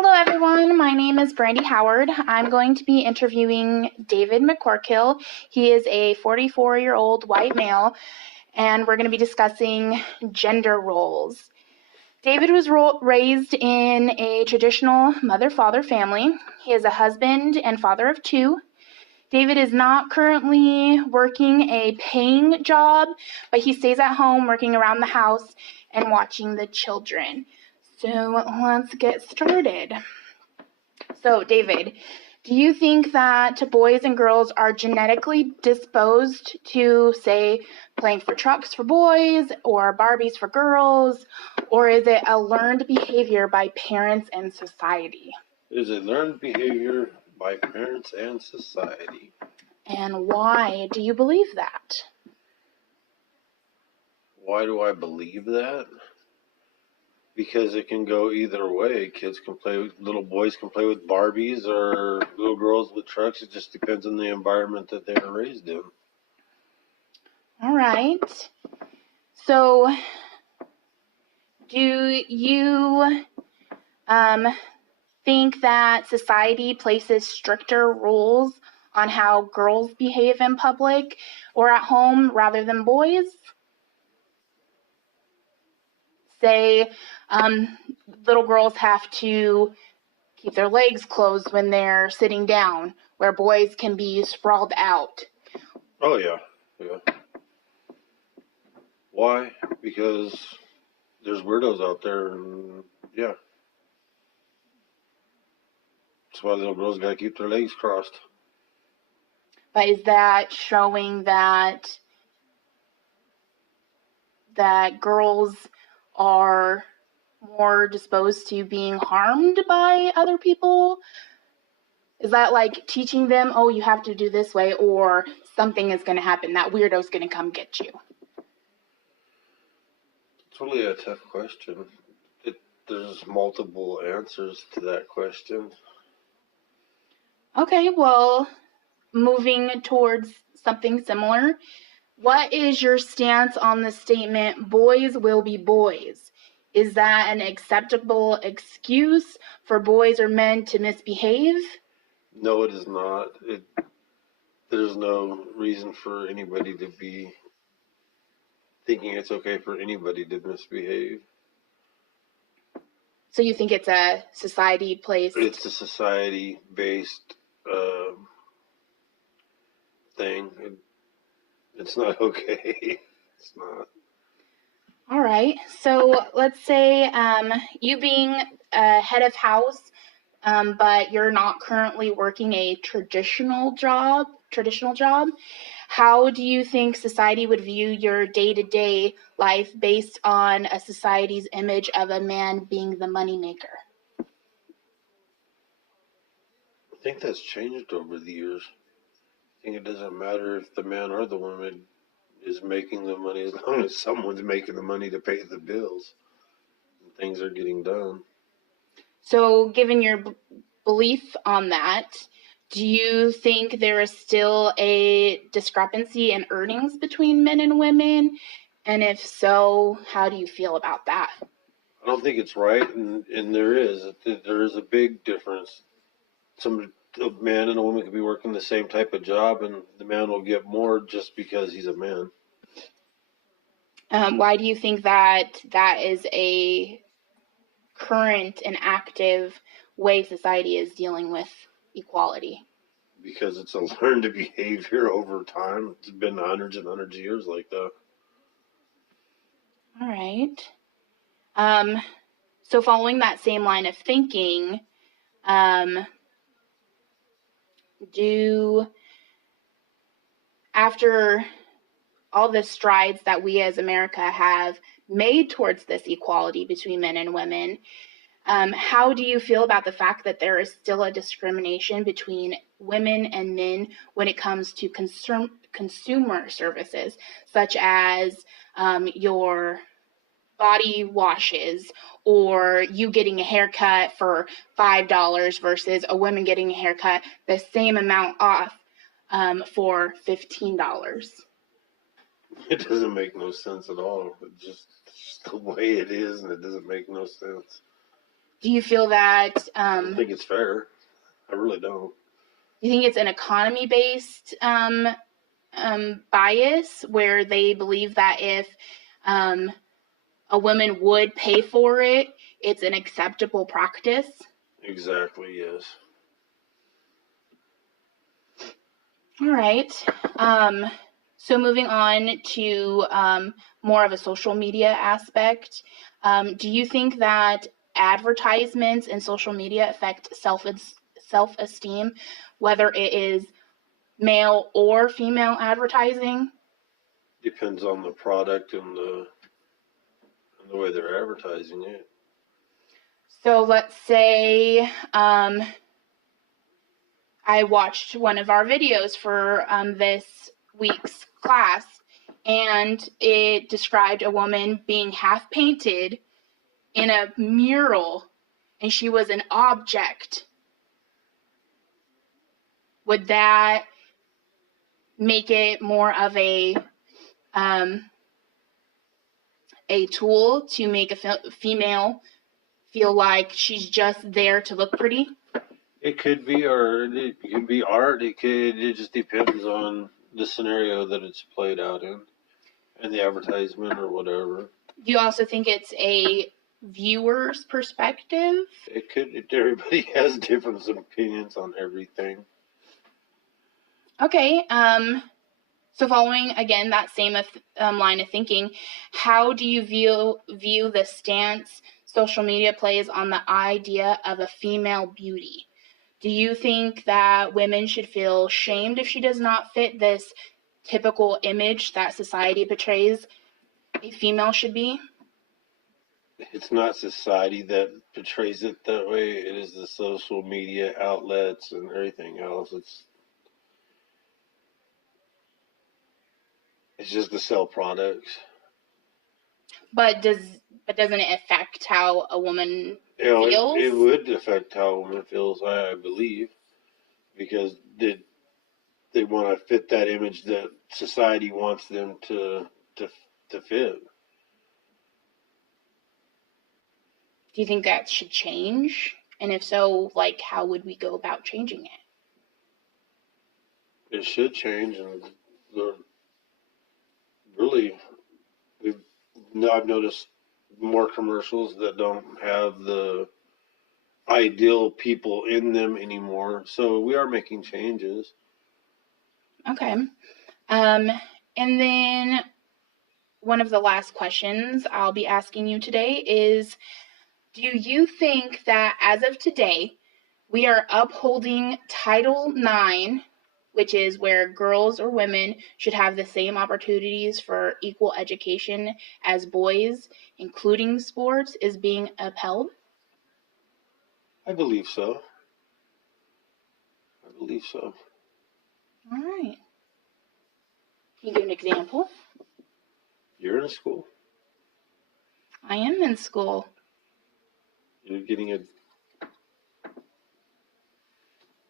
Hello, everyone. My name is Brandi Howard. I'm going to be interviewing David McCorkhill. He is a 44-year-old white male, and we're going to be discussing gender roles. David was raised in a traditional mother-father family. He is a husband and father of two. David is not currently working a paying job, but he stays at home working around the house and watching the children. So let's get started. So, David, do you think that boys and girls are genetically disposed to, say, playing for trucks for boys or Barbies for girls, or is it a learned behavior by parents and society? It is a learned behavior by parents and society. And why do you believe that? Why do I believe that? Because it can go either way. Little boys can play with Barbies or little girls with trucks. It just depends on the environment that they were raised in. All right. So, do you think that society places stricter rules on how girls behave in public or at home rather than boys? Say, little girls have to keep their legs closed when they're sitting down, where boys can be sprawled out. Oh, yeah. Why? Because there's weirdos out there, and yeah. That's why little girls got to keep their legs crossed. But is that showing that girls are more disposed to being harmed by other people? Is that like teaching them, oh, you have to do this way, or something is going to happen, that weirdo's going to come get you? It's really a tough question. There's multiple answers to that question. Okay, well, moving towards something similar, what is your stance on the statement, boys will be boys? Is that an acceptable excuse for boys or men to misbehave? No, it is not. There's no reason for anybody to be thinking it's okay for anybody to misbehave. So you think it's a society-based? It's a society-based thing. It's not okay. It's not. All right. So let's say you being a head of house, but you're not currently working a traditional job. How do you think society would view your day-to-day life based on a society's image of a man being the moneymaker? I think that's changed over the years. I think it doesn't matter if the man or the woman is making the money, as long as someone's making the money to pay the bills and things are getting done. So given your belief on that, do you think there is still a discrepancy in earnings between men and women? And if so, how do you feel about that? I don't think it's right, and there is a big difference. A man and a woman could be working the same type of job, and the man will get more just because he's a man. Why do you think that is a current and active way society is dealing with equality? Because it's a learned behavior over time. It's been hundreds and hundreds of years like that. All right. So following that same line of thinking, after all the strides that we as America have made towards this equality between men and women, how do you feel about the fact that there is still a discrimination between women and men when it comes to consumer services, such as your body washes, or you getting a haircut for $5 versus a woman getting a haircut the same amount off for $15? It doesn't make no sense at all. It's just the way it is, and it doesn't make no sense. Do you feel that, I don't think it's fair. I really don't. you think it's an economy-based bias where they believe that if a woman would pay for it, it's an acceptable practice? Exactly, yes. All right. So moving on to more of a social media aspect, do you think that advertisements and social media affect self-esteem, whether it is male or female advertising? Depends on the product and the way they're advertising it. So let's say I watched one of our videos for this week's class, and it described a woman being half painted in a mural, and she was an object. Would that make it more of a tool to make a female feel like she's just there to look pretty? It could be, or it could be art. It just depends on the scenario that it's played out in and the advertisement or whatever. Do you also think it's a viewer's perspective? It could. Everybody has different opinions on everything. Okay. So following again that same line of thinking, how do you view the stance social media plays on the idea of a female beauty? Do you think that women should feel shamed if she does not fit this typical image that society portrays a female should be? It's not society that portrays it that way. It is the social media outlets and everything else. It's just to sell products. But doesn't it affect how a woman feels? It would affect how a woman feels, I believe, because they want to fit that image that society wants them to fit. Do you think that should change? And if so, like, how would we go about changing it? It should change, and really, I've noticed more commercials that don't have the ideal people in them anymore. So we are making changes. Okay. And then one of the last questions I'll be asking you today is, do you think that as of today, we are upholding Title IX, which is where girls or women should have the same opportunities for equal education as boys, including sports, is being upheld? I believe so. All right. Can you give an example? You're in school. I am in school. You're getting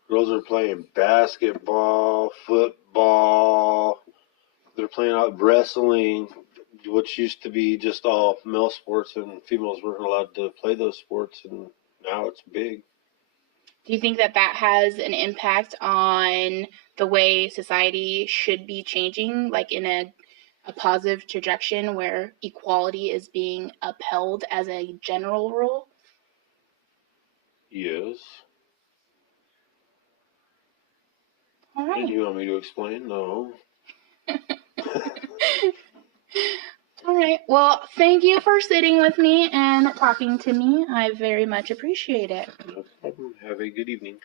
girls are playing basketball, football. They're playing out wrestling, which used to be just all male sports, and females weren't allowed to play those sports, and now it's big. Do you think that has an impact on the way society should be changing, like in a positive trajectory where equality is being upheld as a general rule? Yes. All right. And you want me to explain? No. All right. Well, thank you for sitting with me and talking to me. I very much appreciate it. No problem. Have a good evening.